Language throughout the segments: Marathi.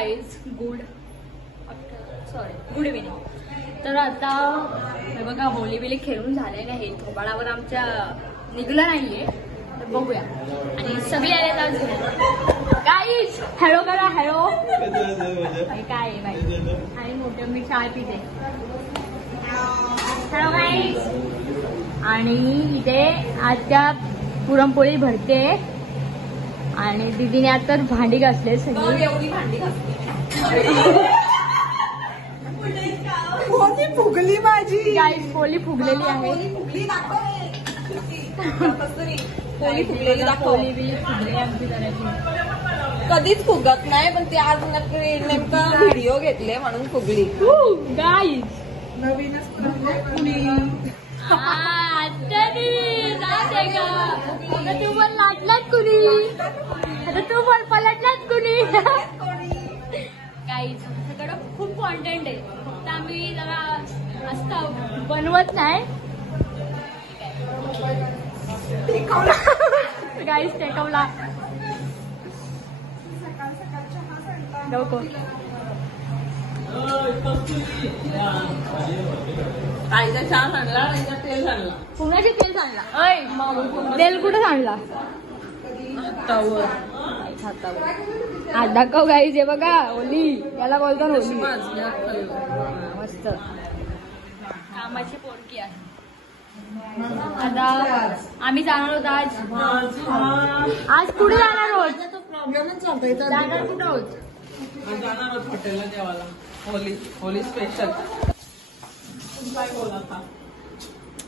Guys good evening. तर आता हे बघा होली बिली खेळून झाले नाही, थोबाडावर आमच्या निघलं नाहीये, तर बघूया. आणि सगळे आले आज गाईज. हॅलो करा, हॅलो. काय आहे बाई आणि मोठे मी चहा पिते. Hello guys. आणि इथे आजच्या पुरणपोळी भरते आणि दीदीने आता भांडी घासले सगळी. एवढी भांडी घासली. पोली फुगली माझी. गाईस पोली फुगलेली आहे. पोली फुगलेली पोली बिली फुगली आमची जराची. कधीच फुगत नाही, पण ती आज नेमका व्हिडिओ घेतले म्हणून फुगली. गाईस नवीनच आता तू पण लाटलात कुणी, आता तू पण पलटलात कुणी. गाईस आमच्याकडं खूप कॉन्टेंट आहे, फक्त आम्ही जरा असं बनवत नाही. गाईस टेकवला लवकर. आईचा चहा सांडला, आईचा तेल सांडला. पुण्याचे तेल सांडला. तेल कुठं सांडला? हातावर. आज दाखव गाईस. हे बघा होली, याला बोलतो होली. मस्त कामाची पोरकी आहे. आता आम्ही जाणार होतो आज कुठे जाणार आहोत? प्रॉब्लेमच चालतोय. जाणार कुठं आहोत? जाणार आहोत हॉटेलला जेवायला. Holy special.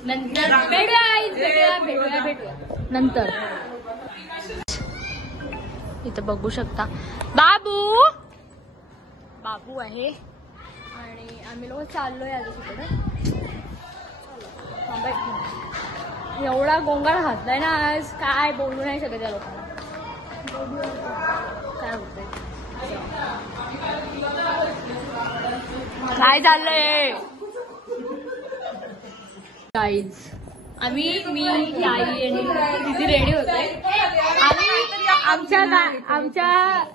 नंतर भेटूया नंतर. इथं बघू शकता बाबू आहे आणि आम्ही लोक चाललोय आता तिकडे. एवढा गोंगाट घातलाय ना आज, काय बोलू नाही शकत या लोकांना. काय होतंय, काय चाललंय गाईज? मी आई आणि तिथे रेडी होते. आमच्या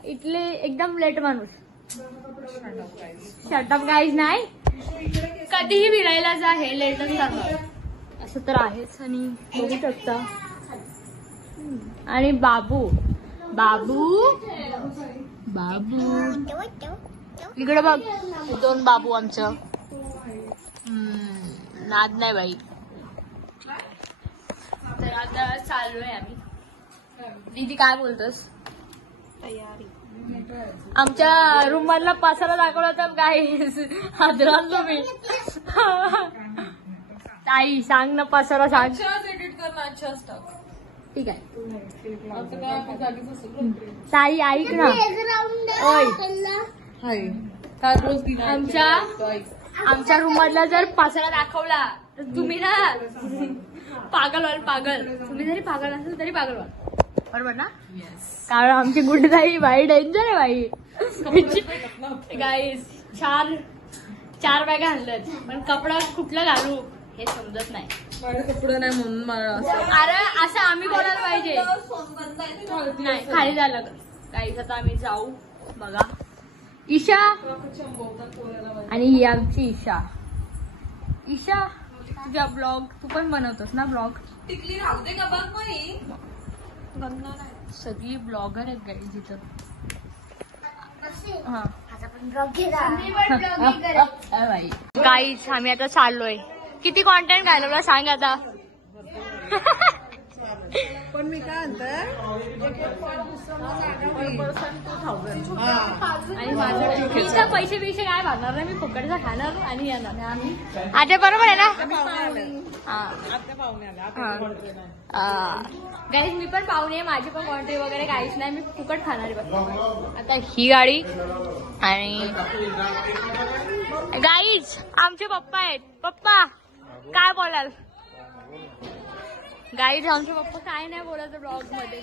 इथले एकदम लेट माणूस. शटअप गाईज नाही, कधीही विरायला जा, हे लेटच जाणार असं तर आहेच. आणि बघू शकता. आणि बाबू इकडे बघ, 2 बाबू आमचं. नाद नाही बाई. तर आता चाललोय आम्ही. दीदी काय बोलतोस? तयारी. आमच्या रूम मधला पसारा दाखवला तर काय हादराल तुम्ही. ताई सांग ना, पसारा सांग. एडिट कर ना. ठीक आहे ताई, ऐक ना. काय बोलती? आमच्या रूम मधला जर पसारा दाखवला तर तुम्ही ना पागल व्हाल. तुम्ही जरी पागल असेल तरी पागल व्हाल, बरोबर ना? कारण आमची गुड्डीताई बाई डेंजर आहे बाई. गाईस 4 बॅगा आणल्यात, पण कपडा कुठला घालू हे समजत नाही. कपडे नाही म्हणून मला. अरे असं आम्ही बोलायला पाहिजे. नाही खाली झालं गाईस. आता आम्ही जाऊ. बघा ईशा, आणि ही आमची ईशा. तुझा ब्लॉग तू पण बनवतोस ना? ब्लॉग टिकली राहू दे का बघ. सगळी ब्लॉगर आहेत गाईज इथं. गाईज आम्ही आता चाललोय. किती कॉन्टेंट घालवला सांग आता. पण मी काय आणि माझं पैसे काय भागणार नाही, मी फुकटचा खाणार आणि येणार आम्ही. आता बरोबर आहे ना? गाईज मी पण पाहुणे, माझी पण कॉन्ट्री वगैरे काहीच नाही, मी फुकट खाणार आहे. आता ही गाडी आणि गाईज आमचे पप्पा आहेत. पप्पा काय बोलाल? गाईज आमचे पप्पा काय नाही बोलत ब्लॉग मध्ये.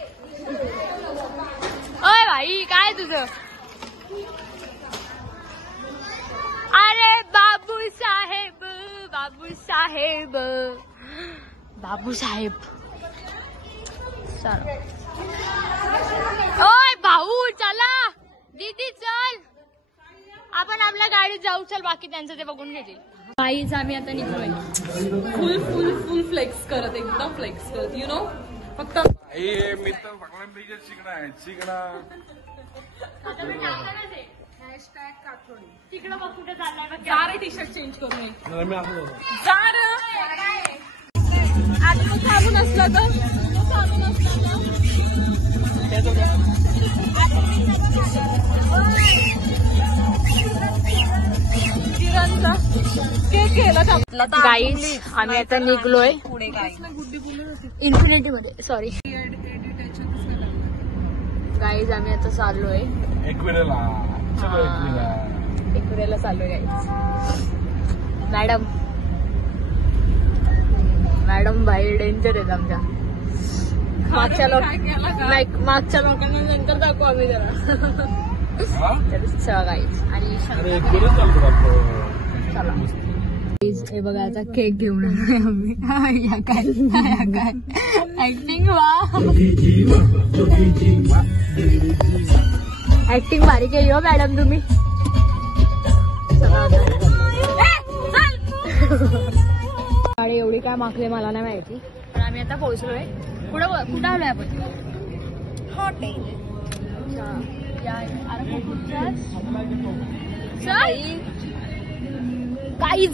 ओय भाई काय तुझं? अरे बाबू साहेब चला. ओय भाऊ चला, दीदी चल. जाऊ चल, बाकी त्यांचं ते बघून घेतील. गाईज आम्ही आता निघलोय. फुल फुल फुल फ्लेक्स करत, एकदम फ्लेक्स करत, यु नो. फक्त मी तर सगळ्यांपैकी चिकणा तिकडं बघ कुठे चाललाय बघ. जा रे, टी शर्ट चेंज करून ये. मी असं जा रे. आता तो चालू नसला तर, तो चालू नसला किरणचा केक केला. गाईज आम्ही आता निघलोय पुढे काय इन्फिनिटी मध्ये. सॉरी गाईज आम्ही आता चाललोय एकविरेला. चलो एकविरेला. एकविरेला चाललोय गाईज. मॅडम भाई डेंजर आहेत आमच्या. मागच्या लोकांना नंतर दाखवू आम्ही जरा. चला गाईज. आणि अरे एकविरेला चालतो आपण. चला हे बघा आता केक घेऊन आम्ही. या काय ऍक्टिंग ऍक्टिंग भारी केली हो मॅडम तुम्ही. गाडी एवढी काय मागले मला नाही माहिती, पण आम्ही आता पोहोचलोय. कुठं आलोय आपण? हॉटेल.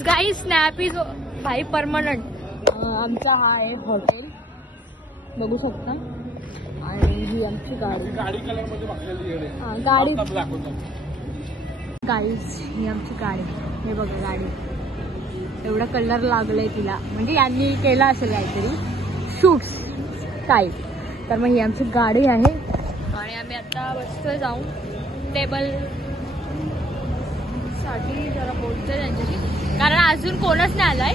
गाईज स्नॅप इज भाई परमनंट. आमचा हा आहे हॉटेल, बघू शकता. आणि ही आमची गाडी. गाडी कलर मध्ये बघलेली आहे. गाडी गाईज ही आमची गाडी. हे बघा गाडी एवढा कलर लागलाय तिला, म्हणजे यांनी केला असेल काहीतरी शूट्स टाईप. तर मग ही आमची गाडी आहे. आणि आम्ही आता बसतोय जाऊन टेबल साठी जरा बोलतोय त्यांच्याशी, कारण अजून कोणच नाही आलाय.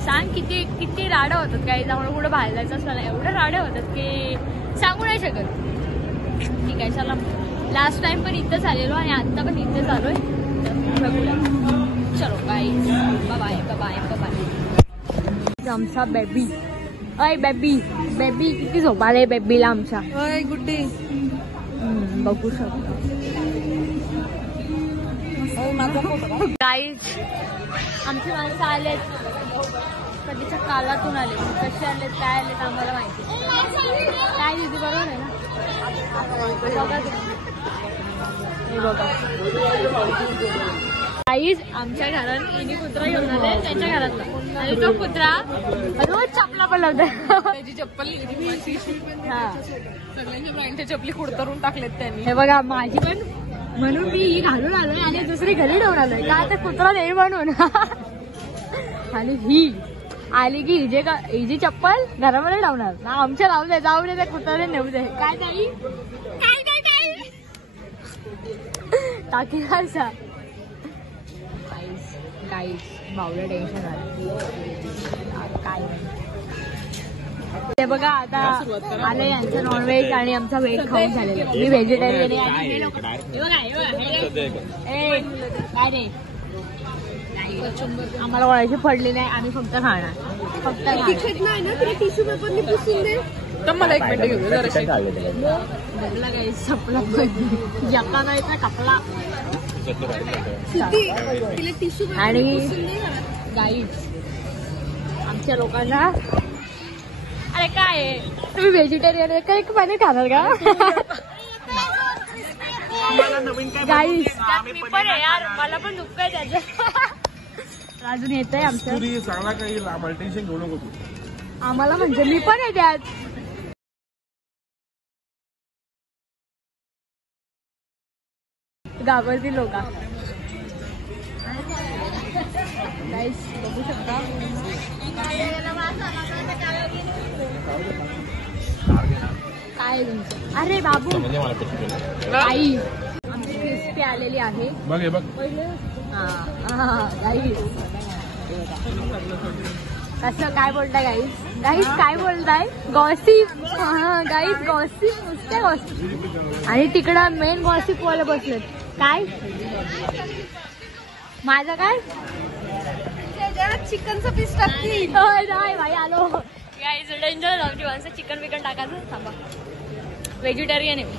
सांग किती किती राडा होतात काही जाऊन कुठं बाहेर जायचं असलं ना, एवढं राडे होतात की सांगू नाही शकत. ठीक आहे चला. लास्ट टाइम पण इथंच आलेलो आणि आता पण इथेच आलोय. बघूया. चलो बाय बाय बाय बाय. आमचा बेबी. अय बेबी किती झोपाले बेबीला आमच्या. गुड्डी बघू शकतो गाईज. आमची माणसं आलेत, कधीच्या कालातून आले. कसे आलेत काय आलेत आम्हाला माहिती काय दिदी. बरोबर आहे ना. गाईज आमच्या घरात इनी कुत्रा घेऊन आले त्यांच्या घरातला, आणि तो कुत्रा रोज चपला पण लावतो. त्याची चप्पल सगळ्यांच्या ब्रँडच्या चपली खुडतरून टाकलेत त्यांनी. हे बघा माझी पण, म्हणून मी ही घालून आलोय आणि दुसरी घरी ठेवून आलोय का ते कुत्रा नाही म्हणून. आणि ही आली की हिची चप्पल घरामध्ये लावणार ना, आमच्या लावू दे, जाऊ दे त्या कुत्र्याने नेऊ दे. काय ताई काय टाकी घालसा. गाईस बावलं टेन्शन आलं काय. ते बघा आता आलं यांचं नॉनव्हेज आणि आमचा व्हेज खाऊन झालेलं. मी व्हेजिटेरियन आहे. काय रे आम्हाला कोणाची पडली नाही, आम्ही फक्त खाणार. फक्त नाही ना, तुला टिश्यू पेपरने पुसून दे. तर मला एक मिनिट घेऊ जरा. बघला काही सपला जका नाही तर कपला. आणि गाईज आमच्या लोकांना. अरे काय आहे तुम्ही व्हेजिटेरियन आहे का, एक पाणी खाणार का? गाईज मी पण आहे यार, मला पण दुःख आहे त्याचं. अजून येत आहे आमचं. चांगला काही टेन्शन घेऊ नको तू. आम्हाला म्हणजे मी पण आहे त्यात. घाबरतील लोक. गाईस बघू शकता काय तुमचं. अरे बाबू आई आमची क्रिस्पी आलेली आहे. बघ हे बघ. कसं काय बोलताय गाईस काय बोलताय. गॉसिप. गाईस गॉसिप नुसते गॉसिप. आणि तिकडं मेन गॉसिप वाले बसलेत. काय माझं काय चिकनचा पीस टाकतील. नाही भाई आलो. गाईस डेंजर आमची माणसं. चिकन बिकन टाकायचं थांबा. व्हेजिटेरियन आहे मी.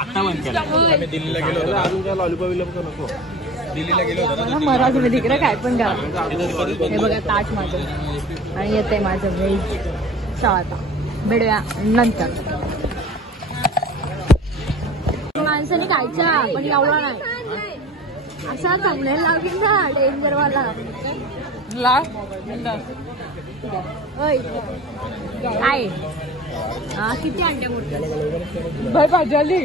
आता बंद केला. आम्ही दिल्लीला गेलो होतो अजून काय लॉलीपॉप विलॉप नको. दिल्लीला गेलो होतो मला मराठीमध्ये इकडे काय पण करा. हे बघा ताट माझं आणि येते माझं व्हेज सलाता. भेटूया नंतर. माणसाने खायचा पण एवढा नाही. असा थंबनेल लावली ना डेंजरवाला. काय किती अंडे मोठे भाजी आली.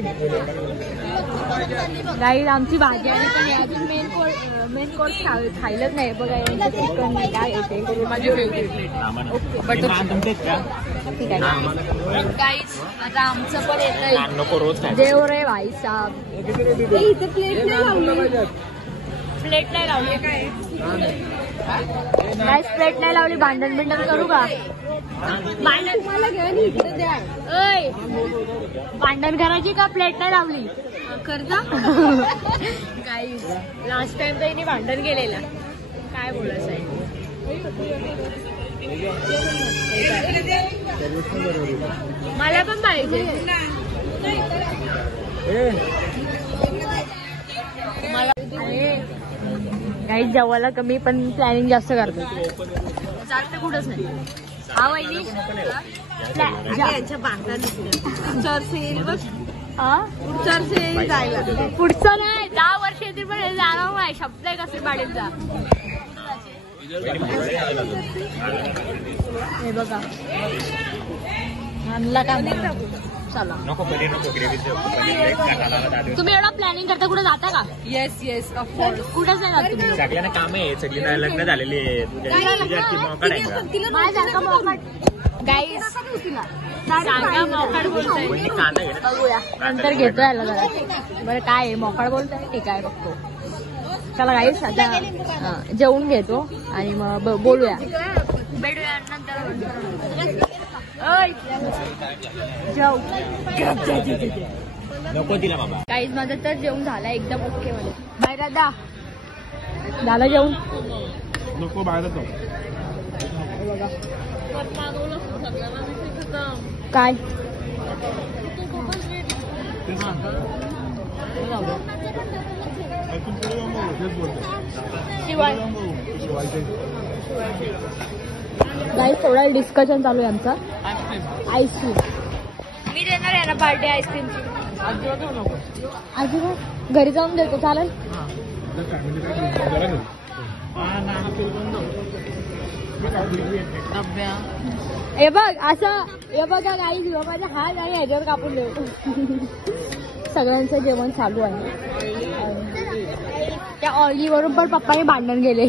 गाईड आमची भाजी आली पण अजून मेन कोर्स खायलाच नाही. बघा चिकन काय येते माझी फेवरेट. ओके ठीक आहे गाईज. आता आमचं पण येतंय जेव रे भाई साहेब. इथे प्लेट नाही लावली. प्लेट नाही लावली काय प्लेट नाही लावली. भांडण बिंडण करू का? भांडण मला घ्या इकडे द्या. भांडण करायची का? प्लेट नाही लावली करता. गाईज लास्ट टाइम तर हिने भांडण केलेलं. काय बोलायचं आहे. मला पण पाहिजे. मला काही जेवायला कमी पण प्लॅनिंग जास्त करतो. जास्त कुठंच नाही. हा वहिनी पुढचं नाही 10 वर्ष येतील पण जाणार नाही. शब्द आहे कसं पाडेलचा. हे बघा आणला का चला. तुम्ही एवढा प्लॅनिंग करता कुठे जाता का? Yes yes of course. कुठेच नाही जात तुम्ही. सगळ्यांना काम आहे. सगळ्यांना लग्न झालेली आहे. माझ्यासारखा मोकाट गाईज सांगा. मोकाट बोलतोय. बघूया नंतर घेतोय याला जरा. बरं काय आहे मोकाट बोलतोय. ठीक आहे बघतो. चला गाईज आता जेवून घेतो आणि मग बोलूया. भेटूया नंतर. जाऊ नको तिला बाबा. काहीच माझं तर जेवण झालं एकदम ओके मध्ये. बाय दादा झालं जेवण. नको बाहेरच जाऊ. काय शिवाय गाईस थोडा डिस्कशन चालू आहे आमचं. आईस्क्रीम मी देणार आहे ना पार्टी आईस्क्रीमची. अजिबात घरी जाऊन देतो चालेल. हे बघ असं हे बघा गाईस माझ्या हात आणि ह्याच्यावर कापून देऊ. सगळ्यांचं जेवण चालू आहे. त्या ऑइलीवरून पण पप्पाने भांडण केले.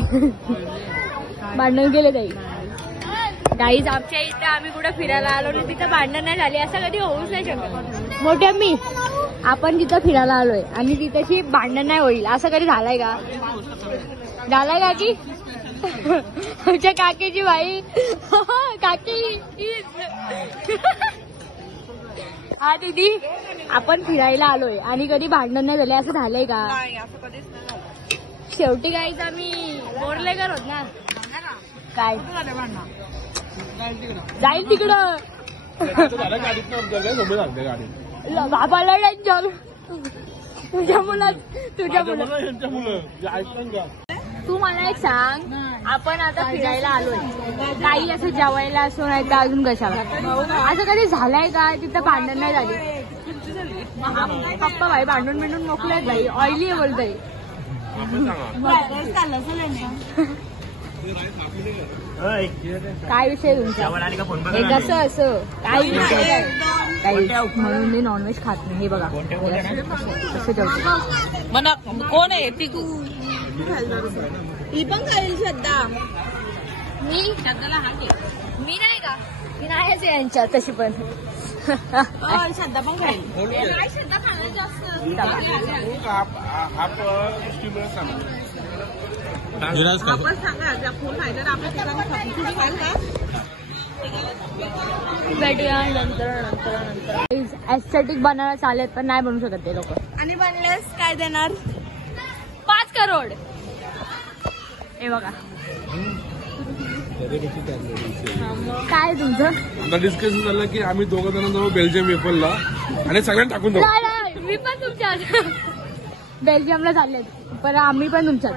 ताई. गाईज आमच्या इथे आम्ही कुठे फिरायला आलो ना तिथं भांडण नाही झाली. असं कधी होऊच नाही शकत. मोठ्या मी आपण तिथं फिरायला आलोय आणि तिथंची भांडण नाही होईल असं कधी झालंय का? झालंय का की आमच्या काकीची बाई काकी. हा दीदी आपण फिरायला आलोय आणि कधी भांडण नाही झाले असं झालंय का? शेवटी गाईज आम्ही बोरलेकर होत ना. काय जाईल तिकडं. बाबाला टेन्शन. तुझ्या मुलात तू मला एक सांग. आपण आता फिरायला आलोय काही असं जेवायला असो नाही तर अजून कशाला असं कधी झालंय का तिथं भांडण नाही झाली? पप्पा भाई भांडून बिंडून मोकळे भाई ऑइली आहे बोलतोय. काय विषय तुमचा? हे कसं असं काय विषय काही म्हणून मी नॉनव्हेज खात नाही. हे बघा कसं जेवतो. कोण आहे ती? ती पण खाईल श्रद्धा. मी श्रद्धाला हात मी नाही का? मी नाहीच यांच्या तशी पण. श्रद्धा पण खाईल. श्रद्धा खाणार जास्त. आपण सांगा ज्या फोन खायला आपल्या ठिकाणी खाईल का? भेटूया नंतर. एस्थेटिक बनायला चालेल पण नाही बनवू शकत ते लोक. आणि बनल्यास काय देणार? 5 करोड. हे बघा काय तुमचं आता डिस्कशन झालं की आम्ही दोघं जण जाऊ बेल्जियम वेपलला आणि सगळ्यांना टाकून जाऊ. आम्ही पण तुमच्यात बेल्जियमला चाललेत पण आम्ही पण तुमच्यात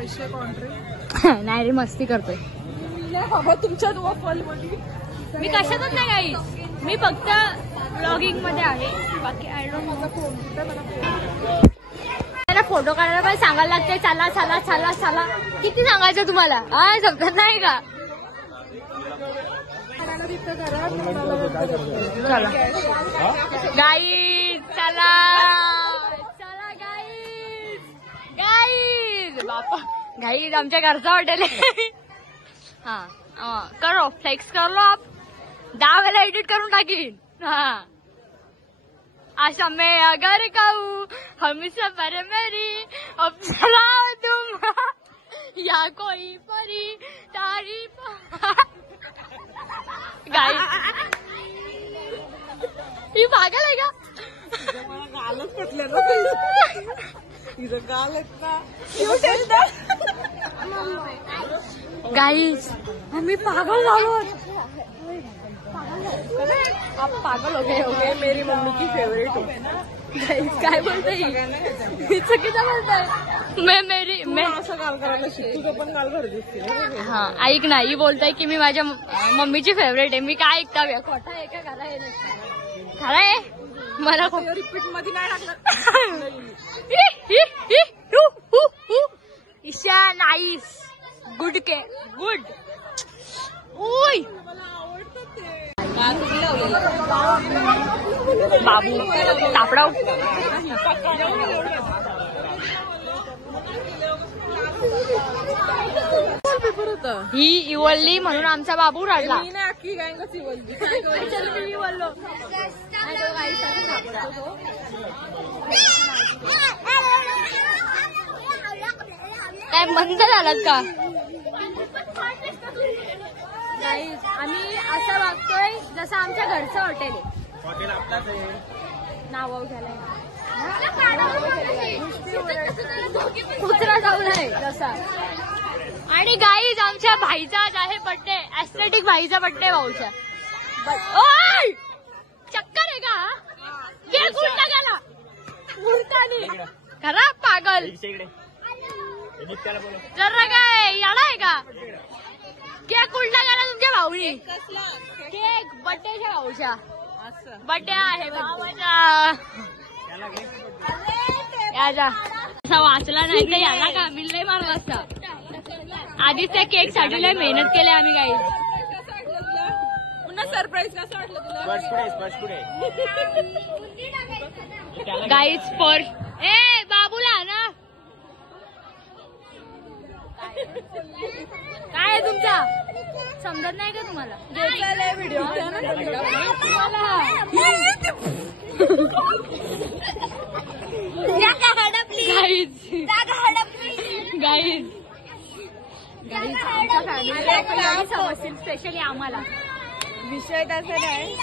नाही रे मस्ती करतोय तुमच्यात मी कशातच नाही काही मी फक्त ब्लॉगिंग मध्ये आहे बाकी आय डोंट नो फोटो काढायला पण सांगायला लागते चला चला चला चला किती सांगायचं तुम्हाला काय समजत नाही का चला गाईज चला चला गाईज गाईज बापा गाईज आमच्या घरचा हॉटेल आहे हा करो फ्लेक्स कर लो आप 10 वेळा एडिट करून टाकीन हा आशा मैं अगर कहूँ हम सफर मेरी अब चला तुम या कोई परी तारीफ गाई ही पागल आहे का गालच पटले ना तिचं गाल का गाईज आम्ही पागल झालो आप पागल हो गए मेरी मम्मी की फेवरेट हो काय बोलते चुकीचं बोलताय मैं असं गाल करायला शिकतो तुझं पण गाल भर दिसते हा ऐक ना ही बोलताय की मी माझ्या मम्मीची फेवरेट आहे मी काय ऐकता खोटा आहे का खरा आहे खरा आहे मला रिपीट मध्ये नाही टाकलं ईशा नाईस गुड के गुड ओय बाबू तापडाव ही इवळली म्हणून आमचा बाबू रडला अख्खी गँगच इवलली काय मंद झालात का आम्ही असं वागतोय जसं आमच्या घरचं हॉटेल आहे हॉटेल आपलाच आहे नाव घ्यायला कुत्रा जाऊ नये तसा आणि गाईज आमच्या भाईचा आज आहे बड्डे ऍस्थेटिक भाईचा बड्डे भाऊचा ओय! चक्कर आहे का केक उलटा गेला उलटानी खरा पागल जरा काय याला आहे का केक उलटा गेला तुमच्या भाऊनी केक बड्डेच्या भाऊच्या बड्डे आहे भावाचा याचा असा वाचला नाही तर याला का मी लय मार वाजता आधीच त्या केक साठी लय मेहनत केली आम्ही काही पुन्हा सरप्राईज कसं वाटलं तुला गाईज फॉर ए बाबूला ना काय आहे तुमचा समजत नाही का तुम्हाला व्हिडिओ गाईज समजतील स्पेशली आम्हाला विषय त्याचा नाही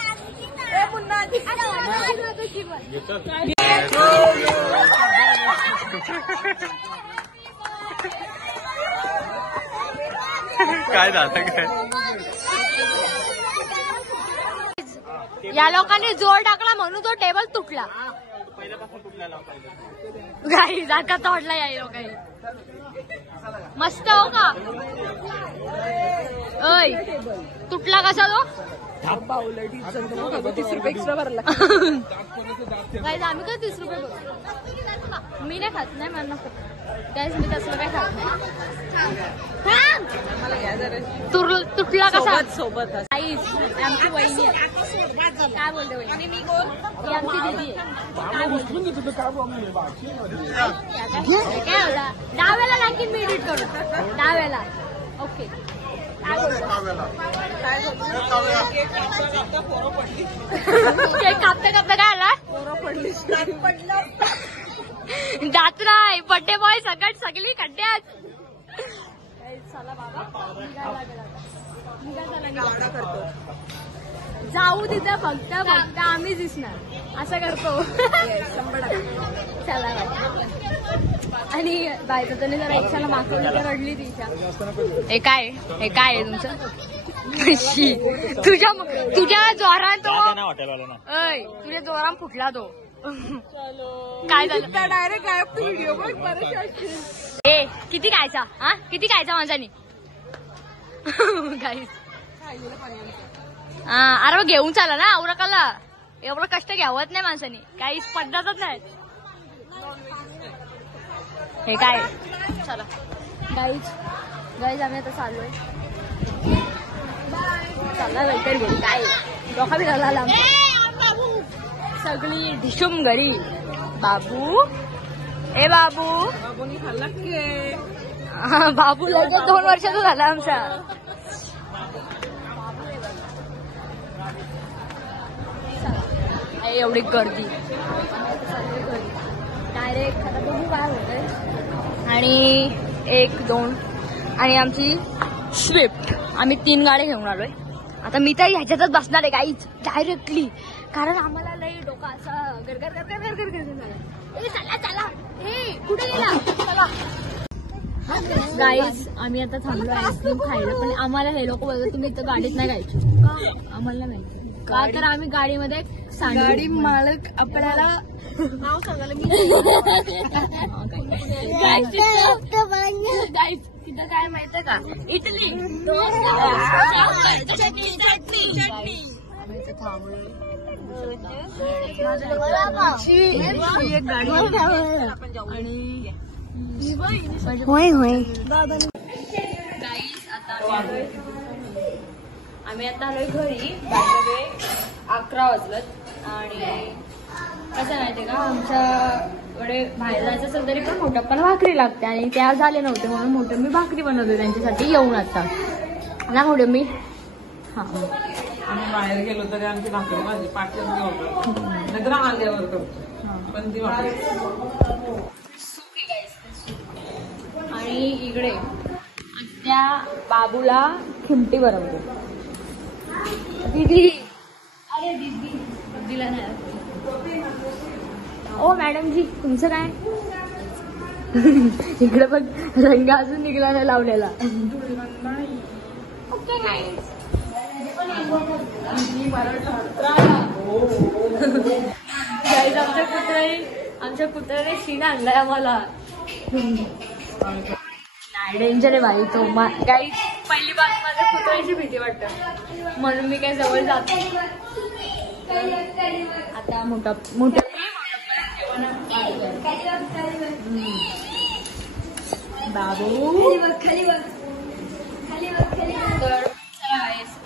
काय झालं काय या लोकांनी जोर टाकला म्हणून तो टेबल तुटला गाई जागा तोडला या लोकांनी मस्त हो का ओय तुटला कसा तो 30 रुपये एक्स्ट्रा भरला गाईज आम्ही काय 30 रुपये भरतो मी नाही खात नाही मला नको गाईज मी तसलं काय खात नाही तुटला कसा सोबत गाईज आमची वहिनी आहे काय बोलते वहिनी ही आमची दीदी आहे काय होता 10 वेळा लागेल मी एडिट करू 10 वेळा ओके केक कापता कापता काय आला जात नाही बड्डे बॉय सगळ्यात सगळी खड्ड्यात चला बाबा जाऊ तिथं फक्त आम्ही दिसणार असं करतो चला आणि बायको त्याने जरा एकशाला मागवली तर रडली तिच्या हे काय आहे तुमचं तुझ्या जोरात तो हॉटेलवाल्यांना. ऐ तुझ्या जोराम फुटला तो. काय झालं डायरेक्ट गायब तू व्हिडिओ बघ बरं. ए किती खायचा हा किती खायचा माणसानी. गाईस हा अरे मग घेऊन चाला ना औरकाला. एवढं कष्ट घ्यावत नाही माणसानी काहीच पद्धतच नाही. हे काय चला गाईज आम्ही आता चाललोय. चालला लवकर घरी काय डोका बी झाला सगळी ढिशुम घरी. बाबू ए बाबू बाबूनी खाल्ला की बाबू लगेच 2 वर्षाचा झाला आमचा. एवढी गर्दी डायरेक्ट आता बघू काय होतंय. आणि 1 2 आणि आमची स्विफ्ट आम्ही 3 गाड्या घेऊन आलोय. आता मी तर ह्याच्यातच बसणार आहे काहीच डायरेक्टली कारण आम्हाला लई डोका असा गरगर झाला. ए चला चला ए कुठे गेला चला. गाईज आम्ही आता थांबलो आईस्क्रीम खायला पण आम्हाला हे लोक बोलतात तुम्ही इथं गाडीत नाही खायची. आम्हाला नाही माहिती का तर आम्ही गाडीमध्ये गाडी मालक आपल्याला नाव सांगायला मी तिथं काय माहितीये का इडली एक गाडी आणि आम्ही आता आलोय घरी. 11 वाजलं आणि कसं माहितीये का आमच्याकडे बाहेर जायचं असेल तरी पण मोठ्यापणा भाकरी लागते आणि त्या झाले नव्हते म्हणून मोठे मी भाकरी बनवते त्यांच्यासाठी येऊन आता ना मोठे मी. हा आम्ही बाहेर गेलो तरी आमची भाकरी भाजी पाठवून नाहीतर आल्यावर करतो पण ती आणि इकडे त्या बाबूला खिमटी बनवते. दीदी अरे दीदीला नाही. ओ मॅडम जी तुमचं काय इकडे पण रंग अजून निघला नाही लावलेला. ओके आमच्या कुत्र्याने शीन आणलाय आम्हाला. नाही डेंजर आहे बाई तो. काही पहिली बात माझ्या कुत्र्याची भीती वाटत म्हणून मी काही जवळ जात नाही. आता मोठा बाबू तर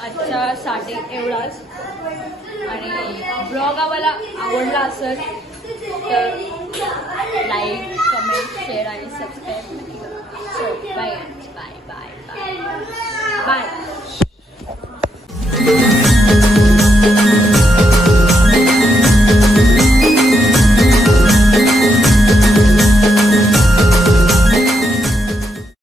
आजच्यासाठी एवढाच. आणि ब्लॉग आम्हाला आवडला असेल तर लाईक कमेंट शेअर आणि subscribe. Bye bye bye bye bye.